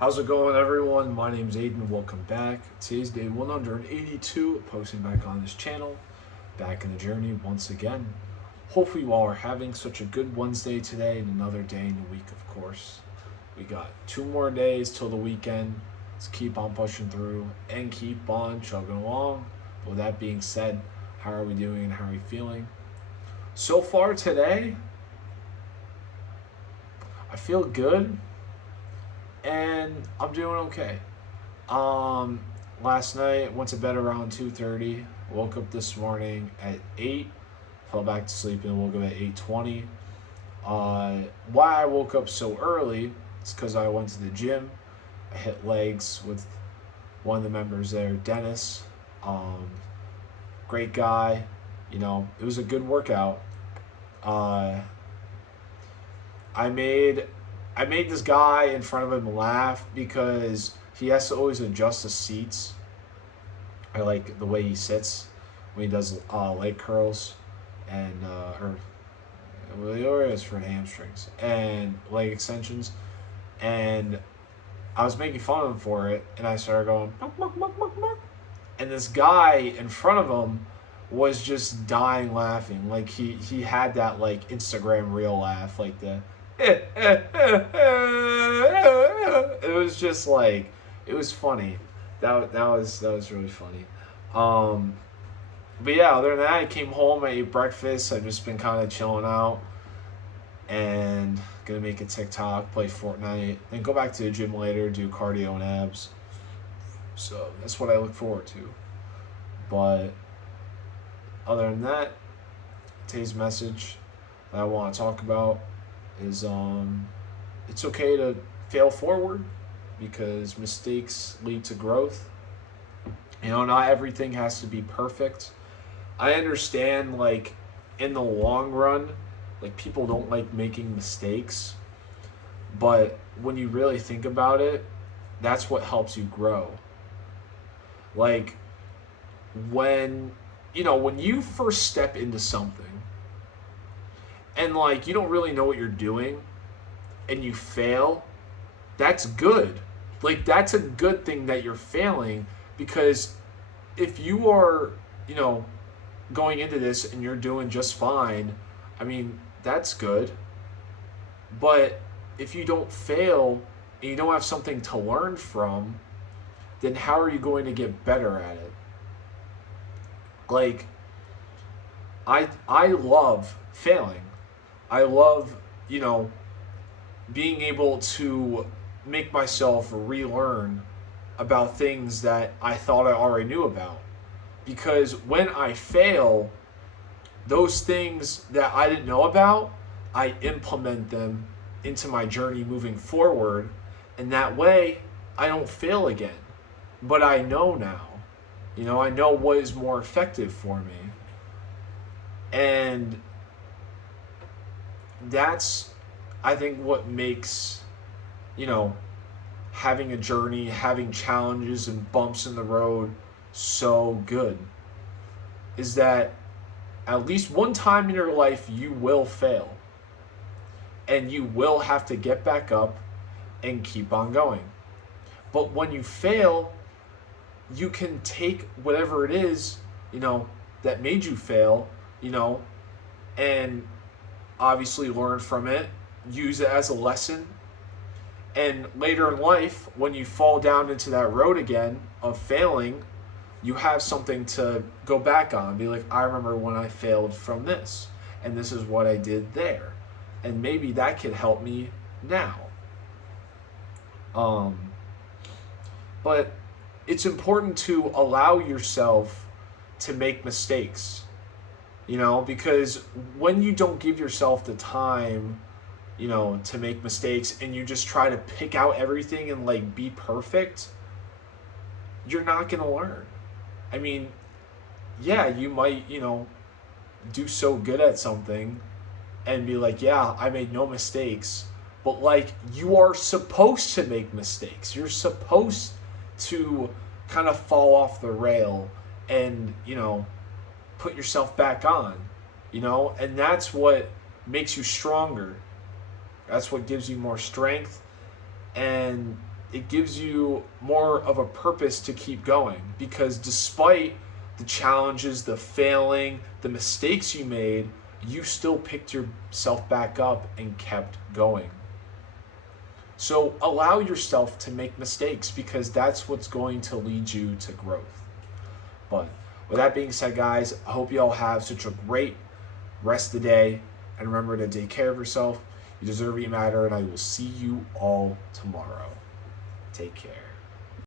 How's it going, everyone? My name's Aiden. Welcome back. Today's day 182, posting back on this channel. Back in the journey once again. Hopefully, you all are having such a good Wednesday today and another day in the week, of course. We got 2 more days till the weekend. Let's keep on pushing through and keep on chugging along. But with that being said, how are we doing and how are we feeling? So far today, I feel good and I'm doing okay. Um, Last night went to bed around 2:30. Woke up this morning at 8. Fell back to sleep and woke up at 8:20. Why I woke up so early is because I went to the gym. I hit legs with one of the members there, Dennis. Um, Great guy. It was a good workout. Uh, I made I made this guy in front of him laugh because he has to always adjust the seats. I like the way he sits when he does leg curls and or well, he always for hamstrings and leg extensions. And I was making fun of him for it, and I started going, "Buck, buck, buck, buck, buck." And this guy in front of him was just dying laughing. Like he had that like Instagram reel laugh, like the it was just like it was funny. That was really funny. Um, but yeah, other than that, I came home, I ate breakfast. I've just been kind of chilling out and gonna make a TikTok, play Fortnite, then go back to the gym later, do cardio and abs. So that's what I look forward to. But other than that, today's message that I want to talk about is it's okay to fail forward because mistakes lead to growth. Not everything has to be perfect. I understand, like, in the long run, like, people don't like making mistakes, but when you really think about it, that's what helps you grow. Like, when, when you first step into something and, like, you don't really know what you're doing and you fail, that's good. Like, that's a good thing that you're failing because if you are, you know, going into this and you're doing just fine, I mean, that's good. But if you don't fail and you don't have something to learn from, then how are you going to get better at it? Like, I love failing. I love, being able to make myself relearn about things that I thought I already knew about. Because when I fail, those things that I didn't know about, I implement them into my journey moving forward. And that way, I don't fail again. But I know now. I know what is more effective for me. And that's, I think, what makes, you know, having a journey, having challenges and bumps in the road so good. Is that at least one time in your life you will fail. And you will have to get back up and keep on going. But when you fail, you can take whatever it is, that made you fail, and obviously learn from it, use it as a lesson. And later in life, when you fall down into that road again of failing, you have something to go back on. Be like, I remember when I failed from this, and this is what I did there. And maybe that could help me now. Um, but it's important to allow yourself to make mistakes, because when you don't give yourself the time, to make mistakes and you just try to pick out everything and like be perfect, you're not going to learn. I mean, yeah, you might, do so good at something and be like, yeah, I made no mistakes. But like, you are supposed to make mistakes. You're supposed to kind of fall off the rail and, put yourself back on, and that's what makes you stronger. That's what gives you more strength. And it gives you more of a purpose to keep going, because despite the challenges, the failing, the mistakes you made, you still picked yourself back up and kept going. So allow yourself to make mistakes, because that's what's going to lead you to growth. But with that being said, guys, I hope you all have such a great rest of the day. And remember to take care of yourself. You deserve what you matter. And I will see you all tomorrow. Take care.